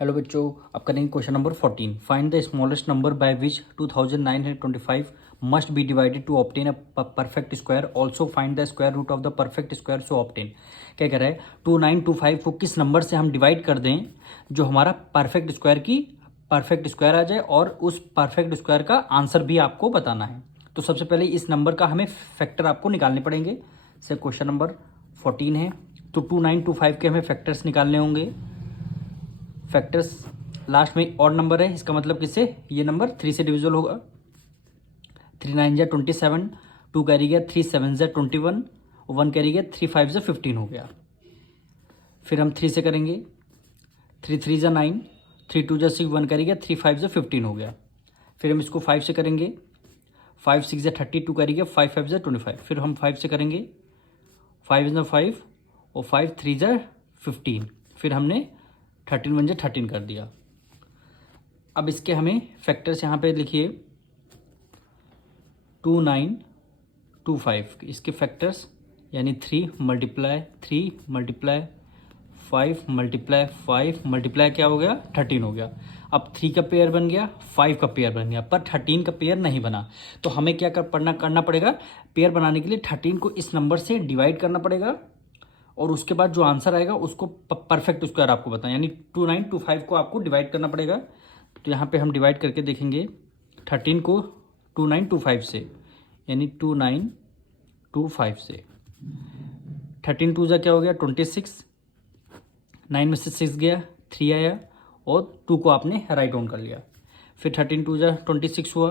Hello बच्चों, अब करेंगे question number 14। Find the smallest number by which 2925 must be divided to obtain a perfect square. Also find the square root of the perfect square so obtain. क्या कह रहा है, 2925 को किस number से हम डिवाइड कर दें जो हमारा परफेक्ट स्क्वायर आ जाए, और उस परफेक्ट स्क्वायर का आंसर भी आपको बताना है। तो सबसे पहले इस नंबर का हमें फैक्टर आपको निकालने पड़ेंगे। से क्वेश्चन नंबर 14 है, तो 2925 के हमें फैक्टर्स निकालने होंगे। फैक्टर्स लास्ट में ऑड नंबर है, इसका मतलब किससे, ये नंबर 3 से डिविजिबल होगा। 3 9 जा 27, 2 कैरी गया, 3 7 जा 21, 1 कैरी गया, 3 5 जा 15 हो गया। फिर हम 3 से करेंगे, 3 3 जा 9, 3 2 जा 6, 1 कैरी गया, 3 5 जा 15 हो गया। फिर हम इसको 5 से करेंगे, 5 6 जा 30, 2 कैरी गया, 5 5 जा 25। फिर हम 5 से करेंगे, 5 जा 5 और 5 3 जा 15। फिर हमने 13 1 जा 13 कर दिया। अब इसके हमें फैक्टर्स यहाँ पे लिखिए, 2925 इसके फैक्टर्स यानी 3 मल्टीप्लाई 3 मल्टीप्लाई 5 मल्टीप्लाई 5 मल्टीप्लाई क्या हो गया, 13 हो गया। अब 3 का पेयर बन गया, 5 का पेयर बन गया, पर 13 का पेयर नहीं बना। तो हमें क्या करना पड़ेगा, पेयर बनाने के लिए 13 को इस नंबर से डिवाइड करना पड़ेगा, और उसके बाद जो आंसर आएगा उसको परफेक्ट स्क्वायर आपको बताएं, यानी 2925 को आपको डिवाइड करना पड़ेगा। तो यहाँ पे हम डिवाइड करके देखेंगे 13 को 2925 से, यानी 2925 से 13 2 जा क्या हो गया 26, 9 में से 6 गया, 3 आया, और 2 को आपने राइट डाउन कर लिया। फिर 13 2 जा 26 हुआ,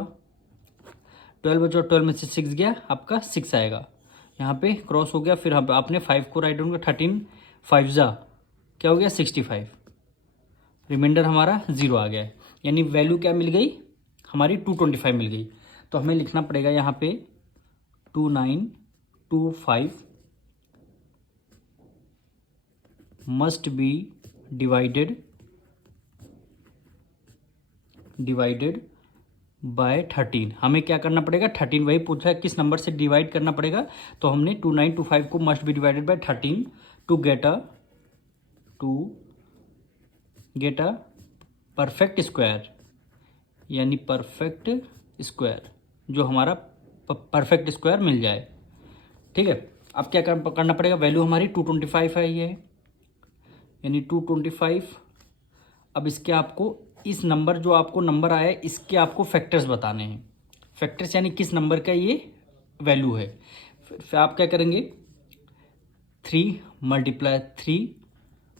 12 बचा, 12 में से 6 गया, आपका 6 आएगा, यहाँ पे क्रॉस हो गया। फिर हम आपने 5 को राइट डाउन किया, 13 5 जा क्या हो गया 65, रिमाइंडर हमारा 0 आ गया है, यानी वैल्यू क्या मिल गई हमारी 225 मिल गई। तो हमें लिखना पड़ेगा यहाँ पे 2925 मस्ट बी डिवाइडेड बाय 13। हमें क्या करना पड़ेगा, 13 वही पूछा है किस नंबर से डिवाइड करना पड़ेगा, तो हमने 2925 को must be divided by 13 to get a perfect square, यानी परफेक्ट स्क्वायर जो हमारा परफेक्ट स्क्वायर मिल जाए। ठीक है, अब क्या करना पड़ेगा, वैल्यू हमारी 225 है ये, यानी 225। अब इसके आपको इस नंबर जो आपको नंबर आया है इसके आपको फैक्टर्स बताने हैं। फैक्टर्स यानी किस नंबर का ये वैल्यू है। फिर आप क्या करेंगे, 3 मल्टीप्लाई 3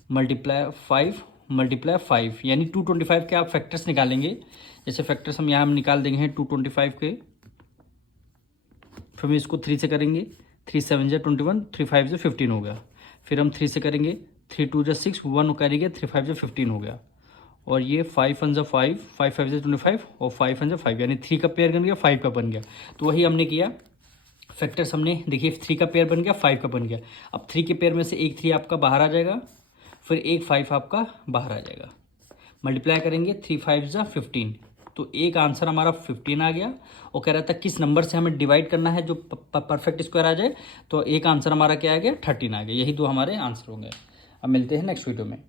मल्टीप्लाई 5 मल्टीप्लाई 5, यानी 225 के आप फैक्टर्स निकालेंगे। जैसे फैक्टर्स हम यहाँ निकाल देंगे 225 के, फिर हम इसको 3 से करेंगे, 3 7 जा 21, 3 5 जा 15 हो गया। फिर हम 3 से करेंगे, 3 2 जा 6, 1 कैरी गया, 3 5 जा 15 हो गया। और ये 5 1 जा 5, 5 5 जा 25, और 5 1 जा 5, यानी 3 का पेयर बन गया, 5 का बन गया। तो वही हमने किया, फैक्टर्स हमने देखिए 3 का पेयर बन गया, 5 का बन गया। अब 3 के पेयर में से एक 3 आपका बाहर आ जाएगा, फिर एक 5 आपका बाहर आ जाएगा। मल्टीप्लाई करेंगे, 3 5 जा 15, तो एक आंसर हमारा 15 आ गया। और कह रहा था किस नंबर से हमें डिवाइड करना है जो परफेक्ट स्क्वायर आ जाए, तो एक आंसर हमारा क्या आ गया 13 आ गया। यही दो हमारे आंसर होंगे। अब मिलते हैं नेक्स्ट वीडियो में।